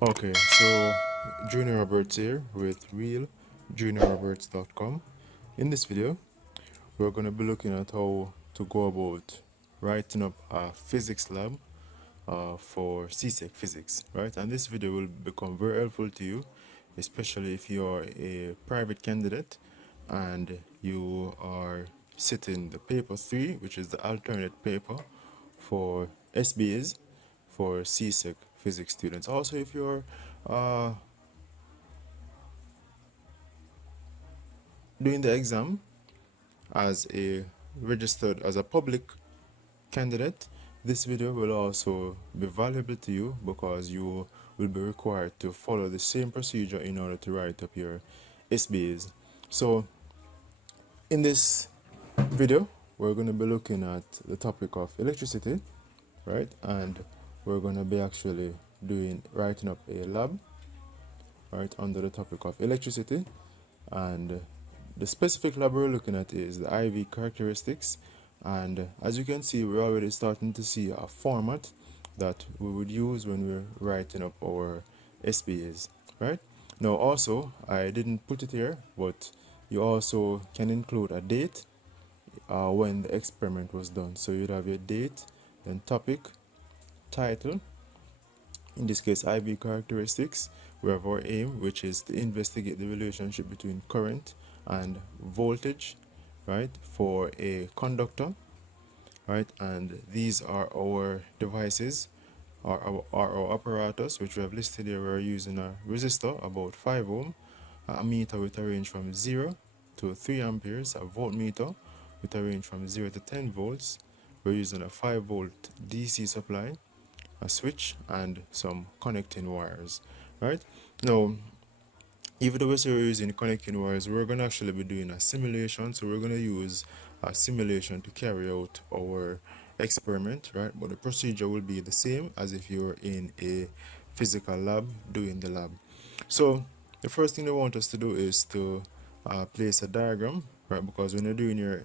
Okay, so Junior Roberts here with realjuniorroberts.com. In this video, we're going to be looking at how to go about writing up a physics lab for CSEC physics, right? And this video will become very helpful to you, especially if you're a private candidate and you are sitting the paper 3, which is the alternate paper for SBAs for CSEC physics students. Also, if you're uh, doing the exam as a registered as a public candidate, this video will also be valuable to you because you will be required to follow the same procedure in order to write up your SBAs. So in this video, we're going to be looking at the topic of electricity, right? And we're going to be actually writing up a lab, right, under the topic of electricity. And the specific lab we're looking at is the IV characteristics. And as you can see, we're already starting to see a format that we would use when we're writing up our SBAs, right? Now also, I didn't put it here, but you also can include a date when the experiment was done. So you'd have your date, then topic, title, in this case IV characteristics. We have our aim, which is to investigate the relationship between current and voltage, right, for a conductor, right? And these are our devices, our apparatus, which we have listed here. We're using a resistor about 5 ohm, a meter with a range from 0 to 3 amperes, a voltmeter with a range from 0 to 10 volts. We're using a 5 volt DC supply, a switch, and some connecting wires, right? Now, even though we're using connecting wires, we're going to actually be doing a simulation. So we're going to use a simulation to carry out our experiment, right? But the procedure will be the same as if you're in a physical lab doing the lab. So the first thing they want us to do is to place a diagram, right? Because when you're doing your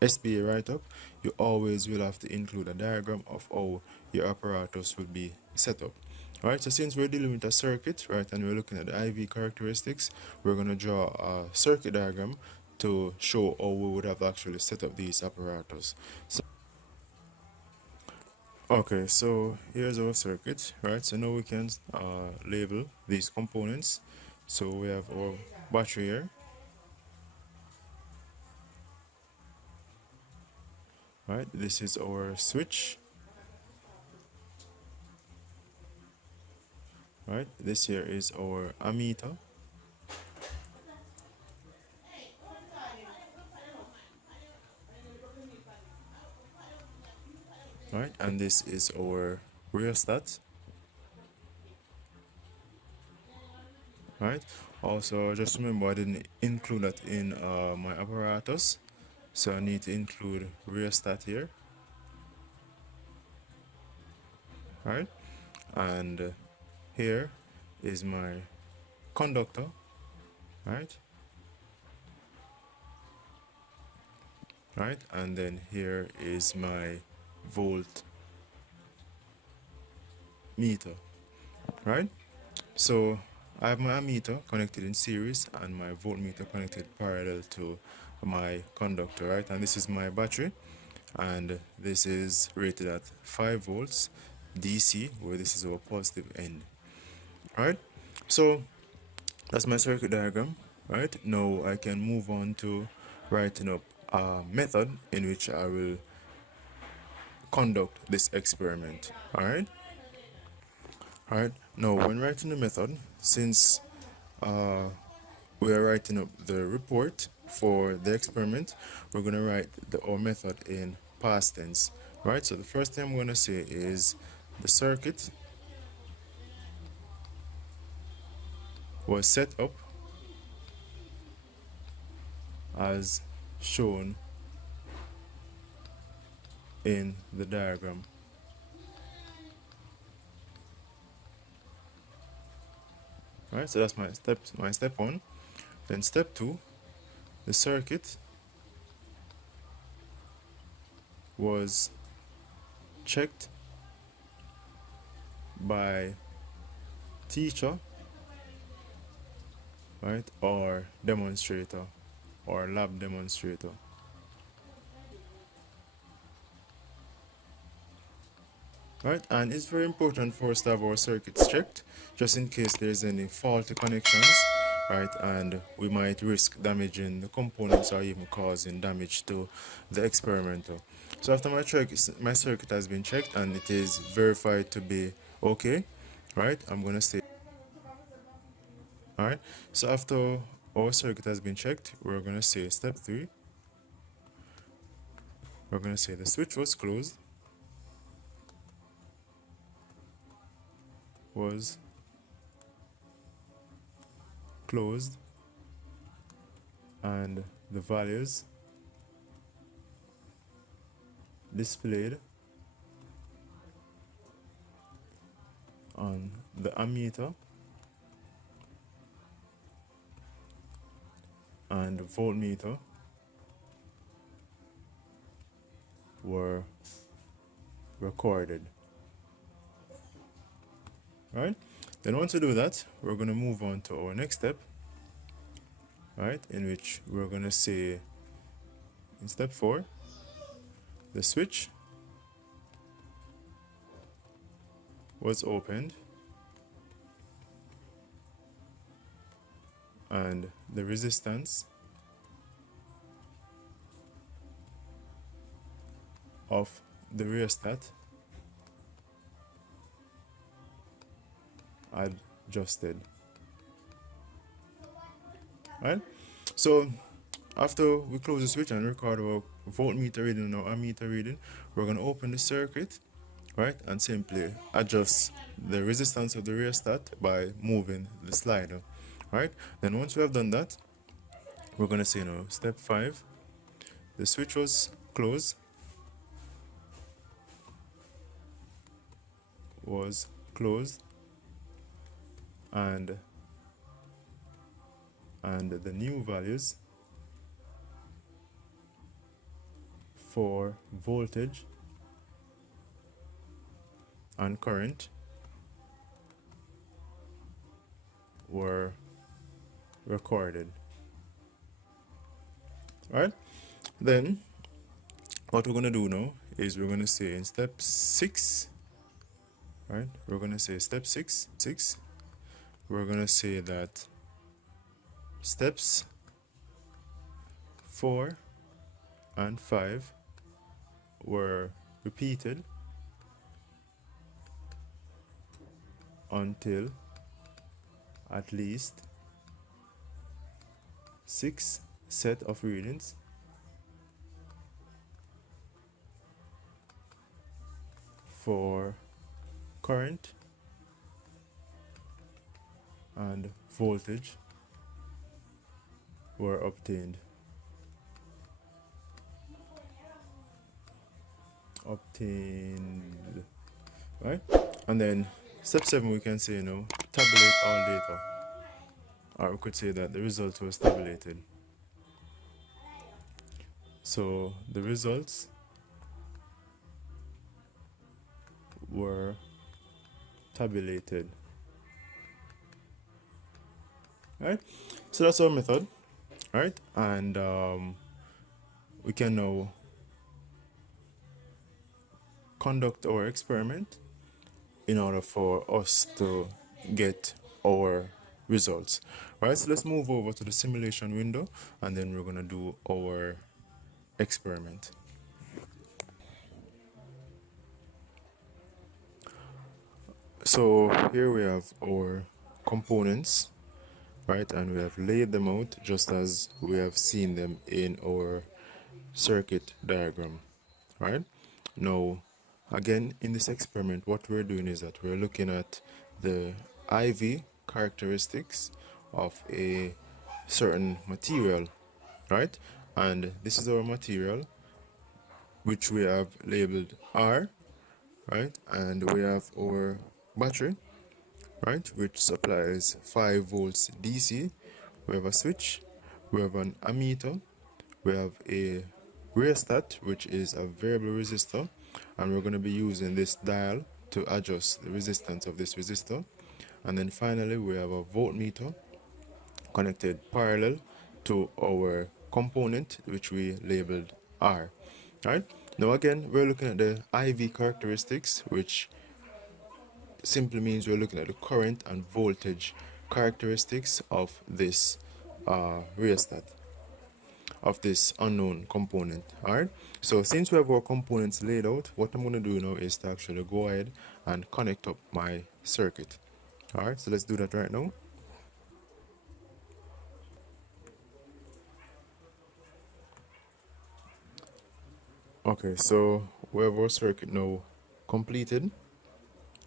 SBA write-up, you always will have to include a diagram of how your apparatus will be set up. Alright, so since we're dealing with a circuit, right, and we're looking at the IV characteristics, we're going to draw a circuit diagram to show how we would have actually set up these apparatus. Okay, so here's our circuit, right? So now we can label these components. So we have our battery here, right? This is our switch, right? This here is our ammeter, right? And this is our rheostat, right? Also, just remember I didn't include that in my apparatus, so I need to include rheostat here, right? And here is my conductor, right? Right, and then here is my volt meter, right? So I have my ammeter connected in series and my voltmeter connected parallel to my conductor, right? And this is my battery, and this is rated at 5 volts DC, where this is our positive end, right? So that's my circuit diagram, right? Now I can move on to writing up a method in which I will conduct this experiment. Alright? Alright, now when writing the method, since we are writing up the report for the experiment, we're going to write our method in past tense. Right, so the first thing I'm going to say is the circuit was set up as shown in the diagram. Right, so that's my step 1. Then step 2, the circuit was checked by teacher, right, or demonstrator or lab demonstrator. Right, and it's very important for us to have our circuits checked just in case there's any faulty connections, right, and we might risk damaging the components or even causing damage to the experimental. So after my circuit has been checked and it is verified to be okay, right, I'm going to say, all right, so after our circuit has been checked, we're going to say step 3. We're going to say the switch was closed, and the values displayed on the ammeter and the voltmeter were recorded. Right? Then once we do that, we're going to move on to our next step, right, in which we're going to say in step 4, the switch was opened and the resistance of the rheostat adjusted. Right? So after we close the switch and record our voltmeter reading and our ammeter reading, we're going to open the circuit, right, and simply adjust the resistance of the rheostat by moving the slider. Right? Then once we have done that, we're going to say now step 5, the switch was closed, and the new values for voltage and current were recorded. Right? Then what we're going to do now is we're going to say in step 6, right, we're going to say step 6, we're going to say that steps 4 and 5 were repeated until at least 6 set of readings for current and voltage were obtained. Right? And then step 7 we can say, tabulate all data, or we could say that the result was tabulated. So the results were tabulated. Right? So that's our method, right? And we can now conduct our experiment in order for us to get our results. Right, so let's move over to the simulation window and then we're going to do our experiment. So here we have our components, right, and we have laid them out just as we have seen them in our circuit diagram. Right, now again in this experiment what we're doing is that we're looking at the IV characteristics of a certain material, right, and this is our material which we have labeled R, right, and we have our battery, right, which supplies 5 volts DC. We have a switch, we have an ammeter, we have a rheostat which is a variable resistor, and we're going to be using this dial to adjust the resistance of this resistor, And then finally we have a voltmeter connected parallel to our component, which we labeled R. Right? Now again, we're looking at the IV characteristics, which simply means we're looking at the current and voltage characteristics of this rheostat, of this unknown component. Alright, so since we have our components laid out, what I'm going to do now is to actually go ahead and connect up my circuit. Alright, so let's do that right now. Okay, so we have our circuit now completed,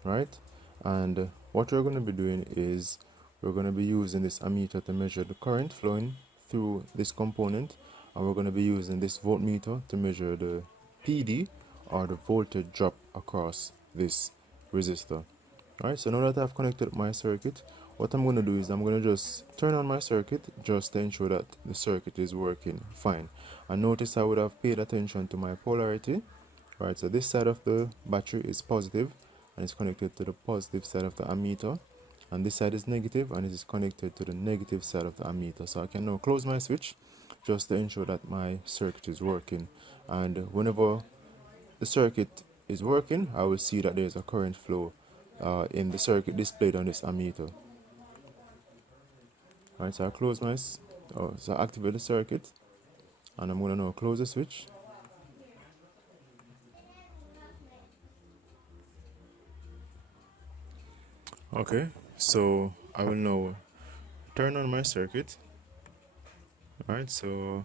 right? And what we're going to be doing is we're going to be using this ammeter to measure the current flowing through this component, and we're going to be using this voltmeter to measure the PD, or the voltage drop across this resistor. Alright, so now that I've connected my circuit, what I'm going to do is I'm going to just turn on my circuit just to ensure that the circuit is working fine. And notice I would have paid attention to my polarity. Right, so this side of the battery is positive and it's connected to the positive side of the ammeter, and this side is negative and it is connected to the negative side of the ammeter. So I can now close my switch just to ensure that my circuit is working, and whenever the circuit is working, I will see that there is a current flow in the circuit displayed on this ammeter. Alright, so I close my, so I activate the circuit, and I'm going to now close the switch. Okay, so I will now turn on my circuit. Alright, so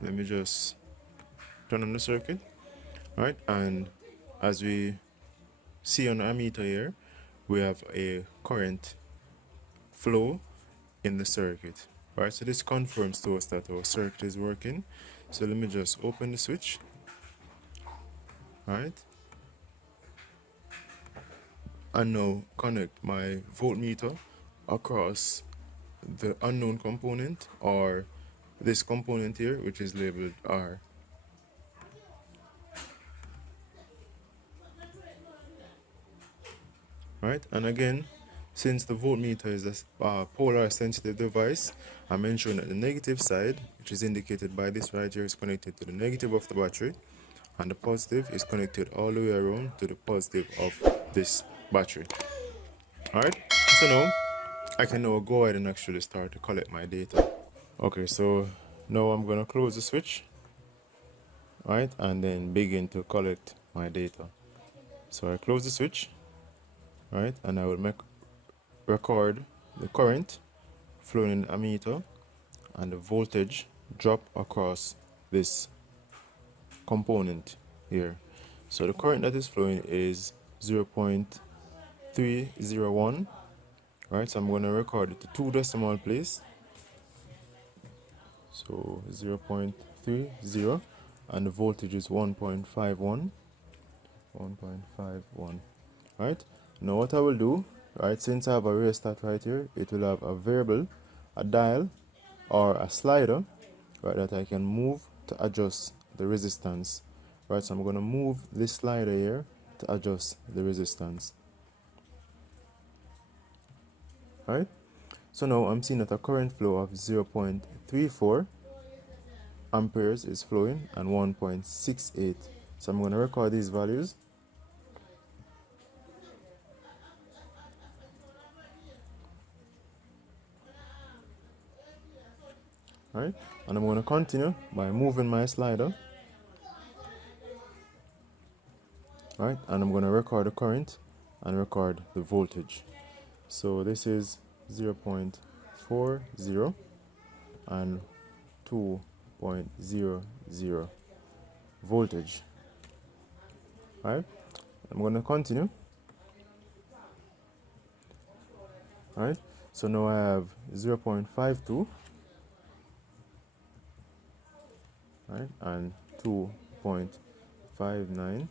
let me just turn on the circuit. Alright, and as we see on the ammeter here, we have a current flow in the circuit. Right, so this confirms to us that our circuit is working. So let me just open the switch. Alright, and now connect my voltmeter across the unknown component, or this component here, which is labeled R. Right, and again, since the voltmeter is a polar sensitive device, I'm ensuring that the negative side, which is indicated by this right here, is connected to the negative of the battery, and the positive is connected all the way around to the positive of this battery. Alright, so now I can now go ahead and actually start to collect my data. Okay, so now I'm going to close the switch, right, and then begin to collect my data. So I close the switch, right, and I will record the current flowing in the ammeter and the voltage drop across this component here. So the current that is flowing is 0.301, right, so I'm going to record it to 2 decimal place. So 0.30, and the voltage is 1.51. Right, now what I will do, right, since I have a rheostat right here, it will have a variable, a dial, or a slider, right, that I can move to adjust the resistance. Right, so I'm going to move this slider here to adjust the resistance. Right, so now I'm seeing that a current flow of 0.34 amperes is flowing and 1.68. So I'm going to record these values. Right, and I'm going to continue by moving my slider. Right, and I'm going to record the current and record the voltage. So this is 0.40 and 2.00 voltage. Right, I'm going to continue. Right, so now I have 0.52, right, and 2.59.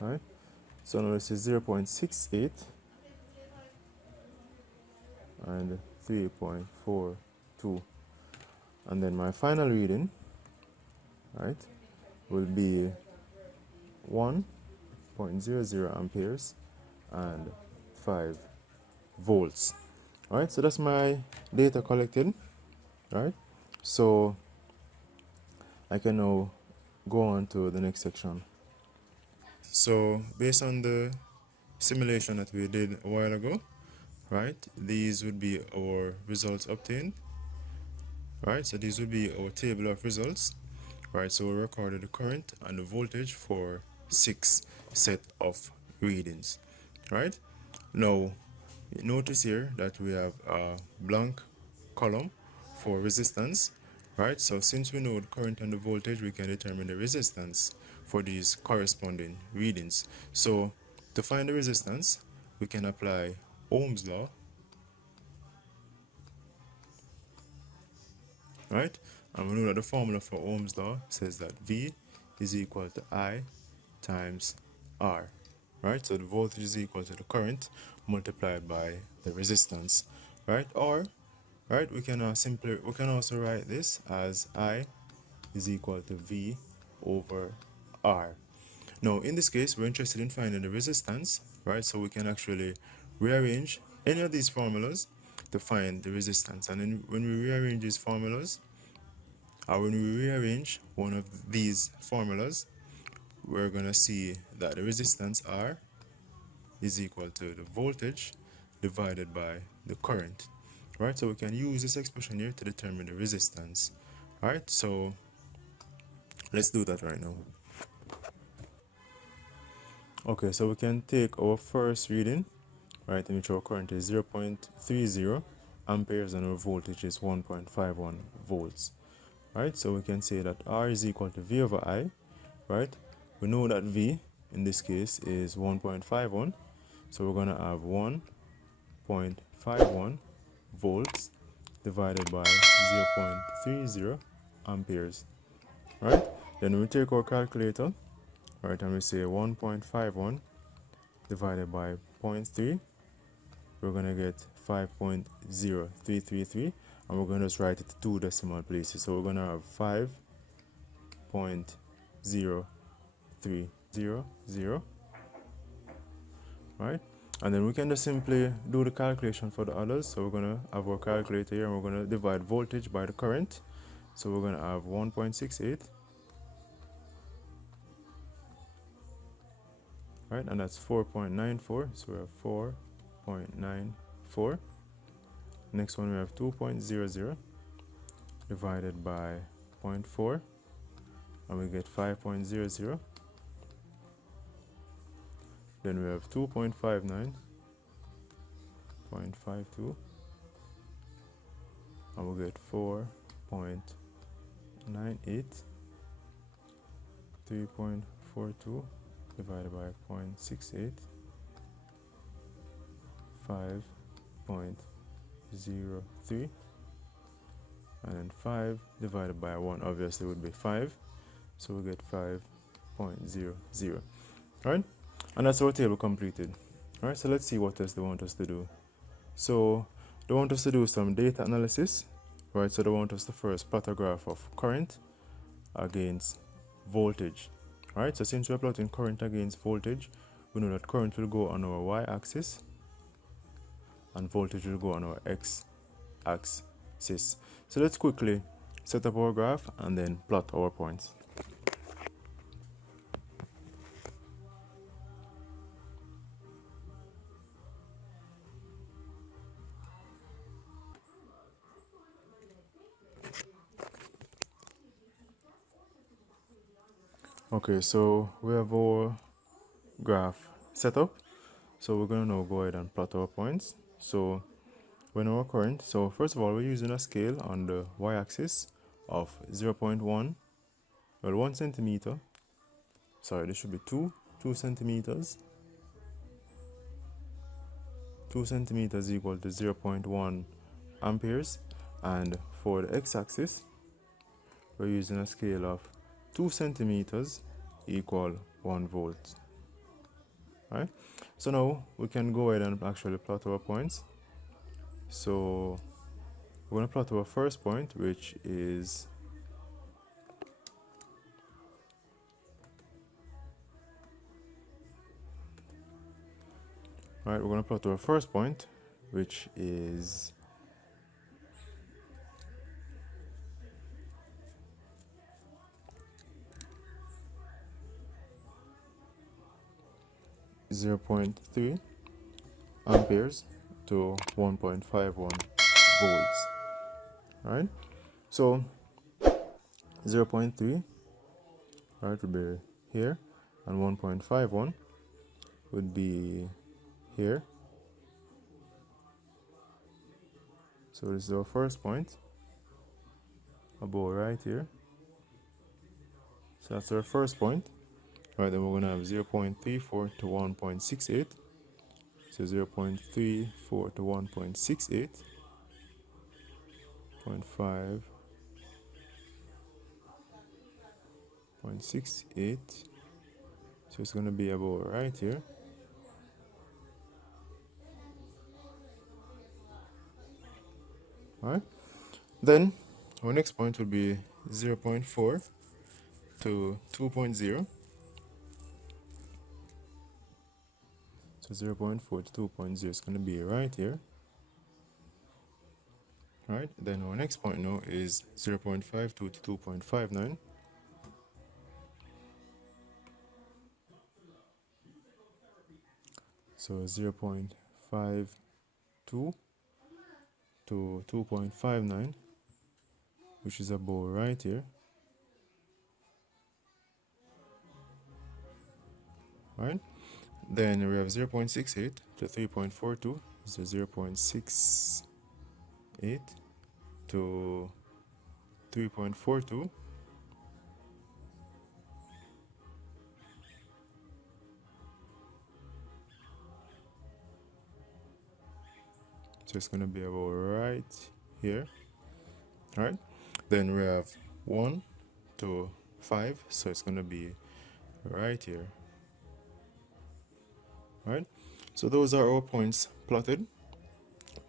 Right, so now this is 0.68 and 3.42. and then my final reading, right, will be 1.00 amperes and 5 volts. All right, so that's my data collected. Right, so I can now go on to the next section. So based on the simulation that we did a while ago, right, these would be our results obtained. Right, so these would be our table of results. Right, so we recorded the current and the voltage for 6 set of readings. Right, now notice here that we have a blank column for resistance. Right, so since we know the current and the voltage, we can determine the resistance for these corresponding readings. So to find the resistance, we can apply Ohm's law. Right, and we know that the formula for Ohm's law says that V is equal to I times R. Right, so the voltage is equal to the current multiplied by the resistance. Right, or right, we can also write this as I is equal to V over R. Now in this case, we're interested in finding the resistance, right? So we can actually rearrange any of these formulas to find the resistance. And then when we rearrange these formulas, or when we rearrange one of these formulas, we're going to see that the resistance R is equal to the voltage divided by the current. Right, so we can use this expression here to determine the resistance. Right, so let's do that right now. Okay, so we can take our first reading, right, in which our current is 0.30 amperes and our voltage is 1.51 volts. Right, so we can say that R is equal to V over I. Right, we know that V in this case is 1.51, so we're going to have 1.51 volts divided by 0.30 amperes. Right, then we take our calculator, right, and we say 1.51 divided by 0.3, we're going to get 5.0333, and we're going to just write it to 2 decimal places. So we're going to have 5.0300, right? And then we can just simply do the calculation for the others. So we're going to have our calculator here, and we're going to divide voltage by the current. So we're going to have 1.68, right, and that's 4.94, so we have 4.94. Next one we have 2.00 divided by 0.4, and we get 5.00. Then we have 2.59, 0.52, and we get 4.98, 3.42 divided by 0.68, 5.03, and then 5 divided by 1 obviously would be 5, so we get 5.00. Right, and that's our table completed. Right, so let's see what else they want us to do. So they want us to do some data analysis. Right, so they want us to first plot a graph of current against voltage. Right, so since we're plotting current against voltage, we know that current will go on our y-axis and voltage will go on our x-axis. So let's quickly set up our graph and then plot our points. Okay, so we have our graph set up. So we're going to now go ahead and plot our points. So when our current, so first of all, we're using a scale on the y-axis of 0.1, well, 1 centimeter. Sorry, this should be 2 centimeters. 2 centimeters equal to 0.1 amperes. And for the x-axis, we're using a scale of 2 centimeters equal 1 volt. Right? So now we can go ahead and actually plot our points. So we're going to plot our first point, which is we're going to plot our first point, which is 0.3 amperes to 1.51 volts. Right, so 0.3 would be here, and 1.51 would be here. So this is our first point, about right here. So that's our first point. Right, then we're going to have 0.34 to 1.68. So 0.34 to 1.68, 0.5, 0.68. So it's going to be about right here. Alright, then our next point will be 0.4 to 2.0. So 0.4 to 2.0 is going to be right here. Alright, then our next point now is 0.52 to 2.59. So 0.52 to 2.59, which is about right here. Alright, then we have 0.68 to 3.42, so 0.68 to 3.42. So it's going to be about right here. Alright, then we have 1 to 5, so it's going to be right here. Alright, so those are our points plotted.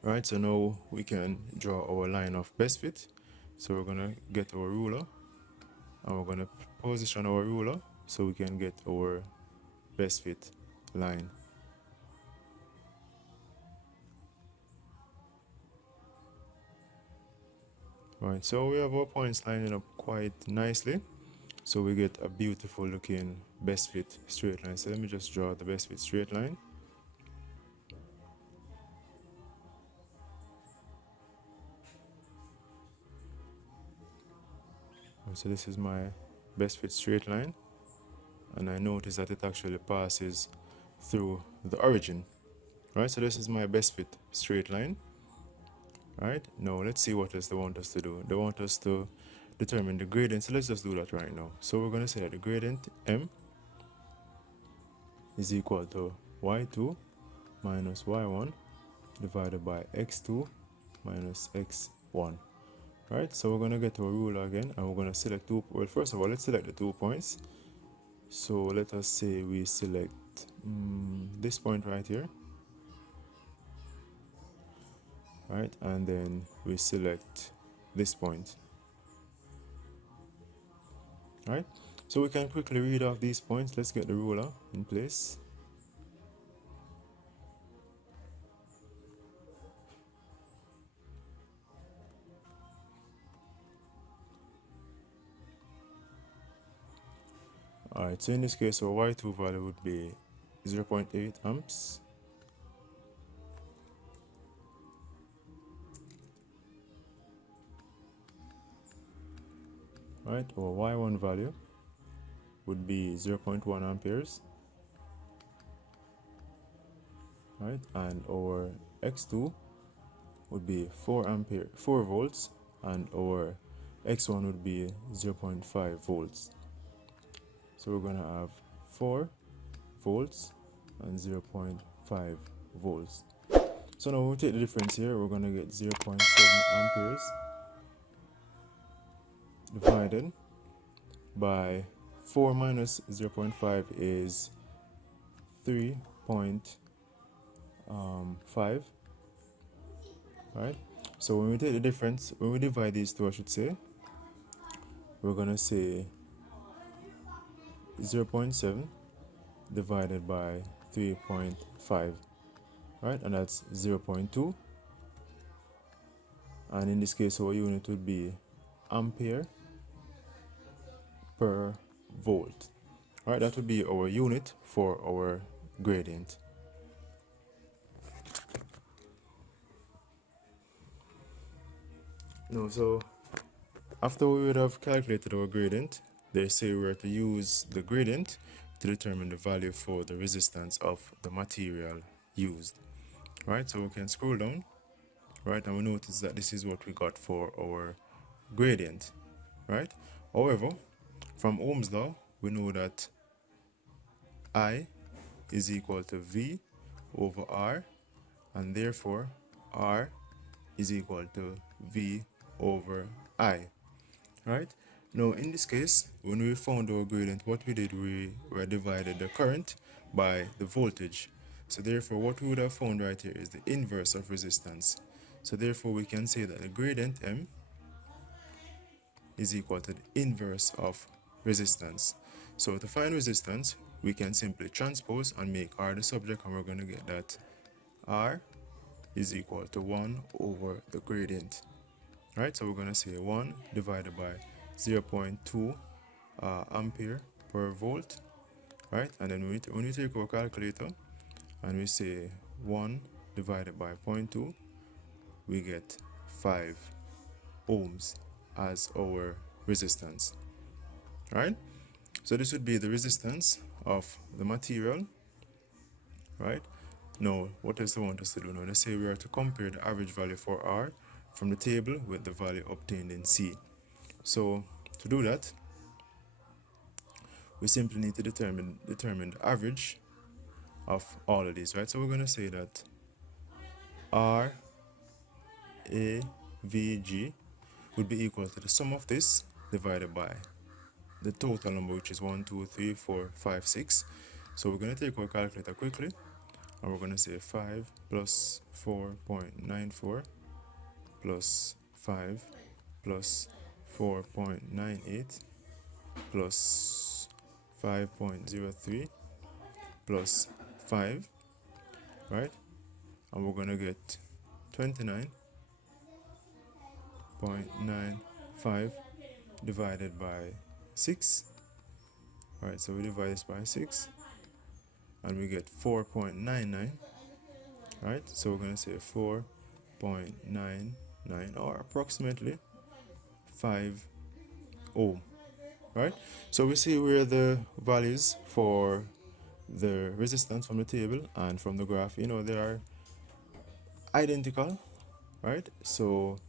Right, so now we can draw our line of best fit. So we're going to get our ruler, and we're going to position our ruler so we can get our best fit line. Right, so we have our points lining up quite nicely, so we get a beautiful looking best fit straight line. So let me just draw the best fit straight line. So this is my best fit straight line, and I notice that it actually passes through the origin. Right, so this is my best fit straight line. Right, now let's see what else they want us to do. They want us to determine the gradient, so let's just do that right now. So we're going to say that the gradient m is equal to y2 minus y1 divided by x2 minus x1. Right, so we're going to get our ruler again, and we're going to select two. Well, first of all, let's select the 2 points. So let us say we select this point right here. Right, and then we select this point. Right, so we can quickly read off these points. Let's get the ruler in place. Alright, so in this case our y2 value would be 0.8 amps. Right, our y1 value would be 0.1 amperes. Right, and our x2 would be 4 volts, and our x1 would be 0.5 volts. So we're going to have 4 volts and 0.5 volts. So now we take the difference here, we're going to get 0.7 amperes divided by 4 minus 0.5 is 3.5. Right, So when we take the difference, when we divide these two, I should say, we're gonna say 0.7 divided by 3.5, right? And that's 0.2. And in this case, our unit would be ampere per volt. All right, that would be our unit for our gradient. No, so after we would have calculated our gradient, they say we are to use the gradient to determine the value for the resistance of the material used. Right, so we can scroll down, right, and we notice that this is what we got for our gradient, right? However, from Ohm's law, we know that I is equal to V over R, and therefore R is equal to V over I, right? Now in this case, when we found our gradient, what we did, we divided the current by the voltage. So therefore what we would have found right here is the inverse of resistance. So therefore we can say that the gradient M is equal to the inverse of resistance. So to find resistance, we can simply transpose and make R the subject, and we're going to get that R is equal to 1 over the gradient. Right, so we're going to say 1 divided by 0.2 ampere per volt, right? And then when we take our calculator and we say 1 divided by 0.2, we get 5 ohms as our resistance, right? So this would be the resistance of the material, right? Now, what else they want us to do now? They say we are to compare the average value for R from the table with the value obtained in C. So to do that, we simply need to determine the average of all of these, right? So we're going to say that R A V G would be equal to the sum of this divided by the total number, which is 1, 2, 3, 4, 5, 6. So we're going to take our calculator quickly, and we're going to say 5 plus 4.94 plus 5 plus 4.98 plus 5.03 plus 5, right? And we're going to get 29.95 divided by 6. Right, so we divide this by 6 and we get 4.99, right? So we're going to say 4.99 or approximately 5 ohm, right? So we see where the values for the resistance from the table and from the graph, you know, they are identical, right? So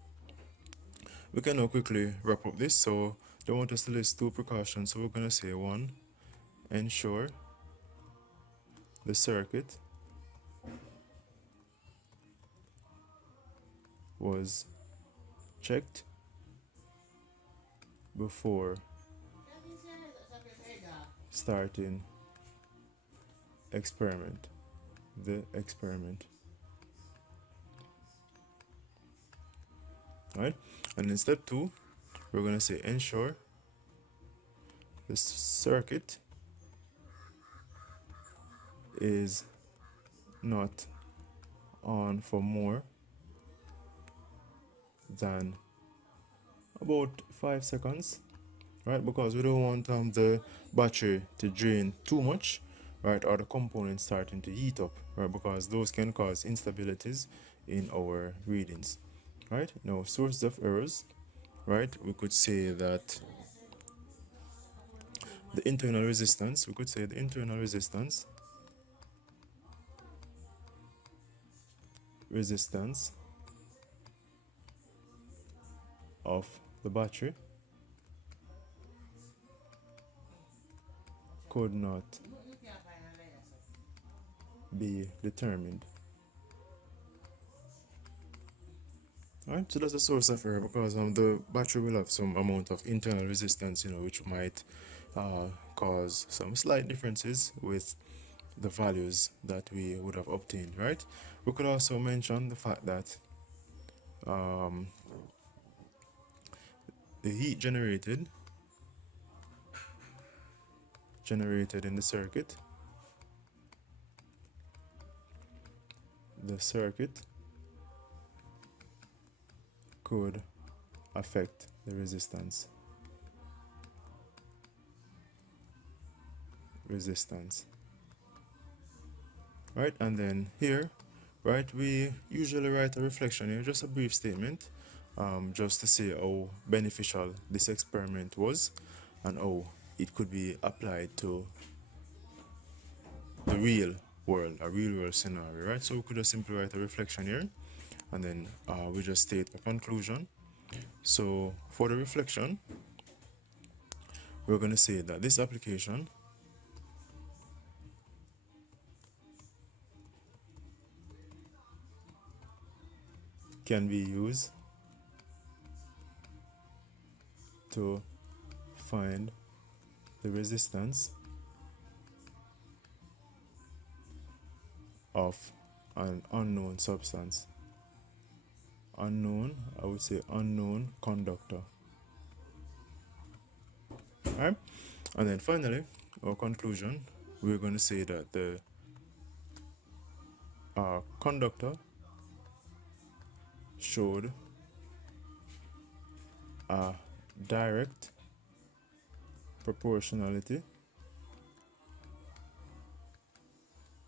we can now quickly wrap up this. So they want us to list 2 precautions. So we're going to say 1, ensure the circuit was checked before starting the experiment. Right? And in step 2, we're going to say ensure the circuit is not on for more than about 5 seconds, right? Because we don't want the battery to drain too much, right? Or the components starting to heat up, right? Because those can cause instabilities in our readings, right? Now, sources of errors, right? We could say that the internal resistance, of the battery could not be determined. Alright, so that's the source of error, because the battery will have some amount of internal resistance, you know, which might cause some slight differences with the values that we would have obtained, right? We could also mention the fact that um, the heat generated in the circuit could affect the resistance. Right, and then here, right, we usually write a reflection here, just a brief statement, just to say how beneficial this experiment was and how it could be applied to the real world, a real world scenario, right? So we could just simply write a reflection here, and then we just state a conclusion. So for the reflection, we're going to say that this application can be used to find the resistance of an unknown substance. Unknown, I would say unknown conductor. Alright? And then finally, our conclusion, we're going to say that the conductor showed a direct proportionality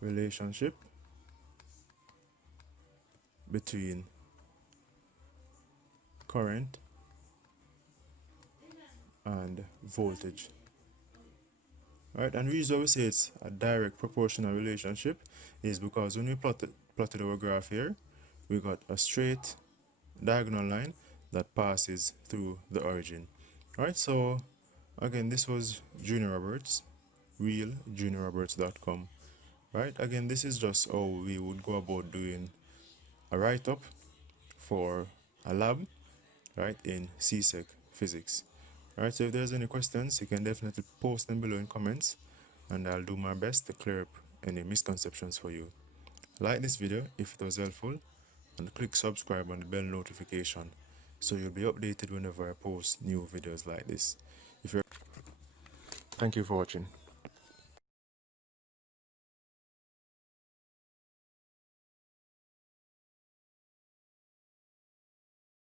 relationship between current and voltage. Right, and the reason we say it's a direct proportional relationship is because when we plotted our graph here, we got a straight diagonal line that passes through the origin. Right, so again, this was Junior Roberts, realjuniorroberts.com. Right, again, this is just how we would go about doing a write-up for a lab, right, in CSEC physics. Alright, so if there's any questions, you can definitely post them below in comments, and I'll do my best to clear up any misconceptions for you. Like this video if it was helpful, and click subscribe on the bell notification so you'll be updated whenever I post new videos like this. Thank you for watching.